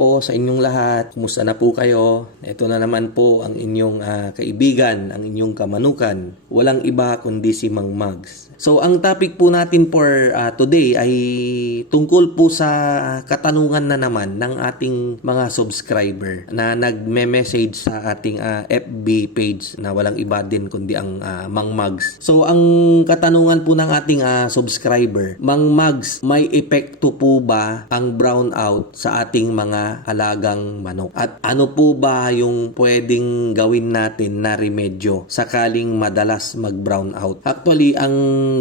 po sa inyong lahat. Kumusta na po kayo? Ito na naman po ang inyong kaibigan, ang inyong kamanukan. Walang iba kundi si Mang Mags. So ang topic po natin for today ay tungkol po sa katanungan na naman ng ating mga subscriber na nagme-message sa ating FB page na walang iba din kundi ang Mang Mags. So ang katanungan po ng ating subscriber, Mang Mags, may epekto po ba ang brownout sa ating mga alagang manok? At ano po ba yung pwedeng gawin natin na remedyo sakaling madalas mag-brownout? Actually, ang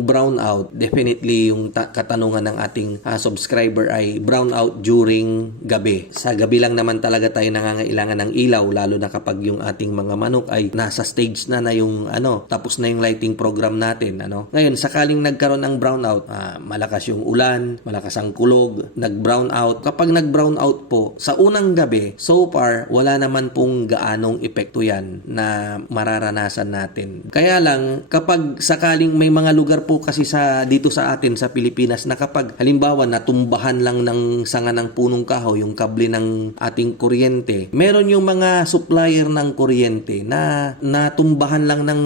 brownout, definitely yung katanungan ng ating subscriber ay brownout during gabi. Sa gabi lang naman talaga tayo nangangailangan ng ilaw, lalo na kapag yung ating mga manok ay nasa stage na yung tapos na yung lighting program natin. Ngayon, sakaling nagkaroon ng brownout, malakas yung ulan, malakas ang kulog, nag-brownout. Kapag nag-brownout po, sa unang gabi, so far, wala naman pong gaanong epekto yan na mararanasan natin. Kaya lang, kapag sakaling may mga lugar po kasi dito sa atin, sa Pilipinas, na kapag halimbawa natumbahan lang ng sanga ng punong kahoy, yung kable ng ating kuryente, meron yung mga supplier ng kuryente na natumbahan lang ng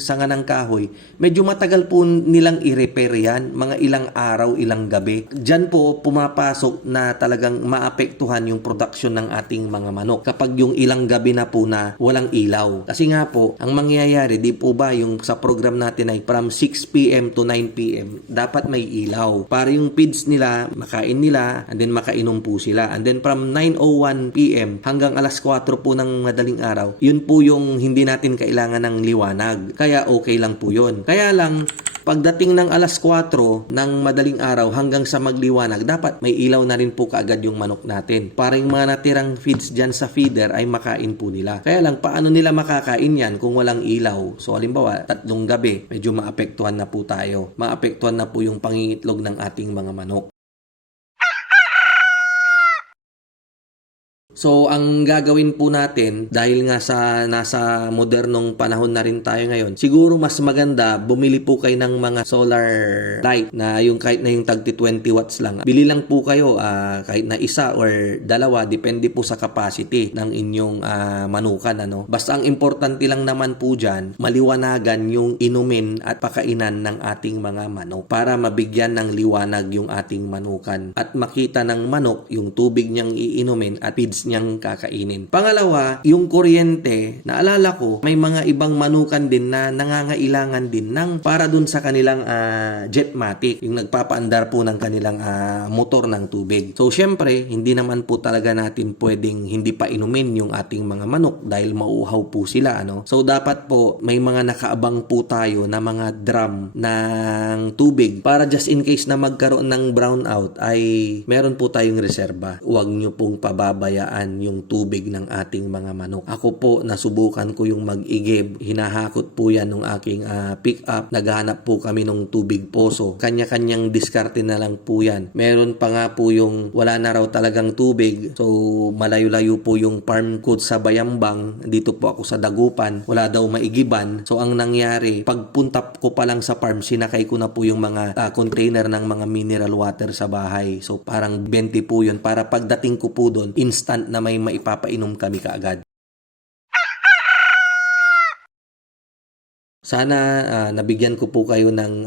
sanga ng kahoy, medyo matagal po nilang i-repair yan, mga ilang araw, ilang gabi. Diyan po pumapasok na talagang maapektuhan yung production ng ating mga manok kapag yung ilang gabi na po na walang ilaw. Kasi nga po, ang mangyayari, di po ba yung sa program natin ay from 6 p.m. to 9 p.m. dapat may ilaw para yung feeds nila, makain nila, and then makainom po sila. And then from 9:01 p.m. hanggang alas 4 po ng madaling araw, yun po yung hindi natin kailangan ng liwanag. Kaya okay lang po yun. Kaya lang, pagdating ng alas 4 ng madaling araw hanggang sa magliwanag, dapat may ilaw na rin po kaagad yung manok natin. Para yung mga natirang feeds dyan sa feeder ay makain po nila. Kaya lang, paano nila makakain yan kung walang ilaw? So, halimbawa, 3 gabi, medyo maapektuhan na po tayo. Maapektuhan na po yung pangingitlog ng ating mga manok. So, ang gagawin po natin, dahil nga sa nasa modernong panahon na rin tayo ngayon, siguro mas maganda, bumili po kayo ng mga solar light na yung kahit na yung tagti 20 watts lang. Bili lang po kayo kahit na isa or dalawa, depende po sa capacity ng inyong manukan. Basta ang importante lang naman po dyan, maliwanagan yung inumin at pakainan ng ating mga manok para mabigyan ng liwanag yung ating manukan at makita ng manok yung tubig niyang iinumin at feeds niyang kakainin. Pangalawa, yung kuryente, naalala ko, may mga ibang manukan din na nangangailangan din ng para dun sa kanilang jetmatic, yung nagpapaandar po ng kanilang motor ng tubig. So, syempre, hindi naman po talaga natin pwedeng hindi pa inumin yung ating mga manok dahil mauuhaw po sila. So, dapat po, may mga nakaabang po tayo na mga drum ng tubig para just in case na magkaroon ng brownout ay meron po tayong reserba. Huwag nyo pong pababayaan yung tubig ng ating mga manok. Ako po, nasubukan ko yung mag-igib. Hinahakot po yan ng aking pick-up. Naghahanap po kami ng tubig poso. Kanya-kanyang diskarte na lang po yan. Meron pa nga po yung wala na raw talagang tubig. So, malayo-layo po yung farm ko sa Bayambang. Dito po ako sa Dagupan. Wala daw maigiban. So, ang nangyari, pagpunta ko pa lang sa farm, sinakay ko na po yung mga container ng mga mineral water sa bahay. So, parang 20 po yun. Para pagdating ko po doon, instant na may maipapainom kami kaagad. Sana nabigyan ko po kayo ng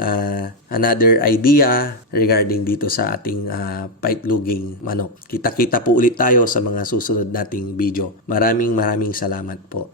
another idea regarding dito sa ating paitloging manok. Kita-kita po ulit tayo sa mga susunod nating video. Maraming salamat po.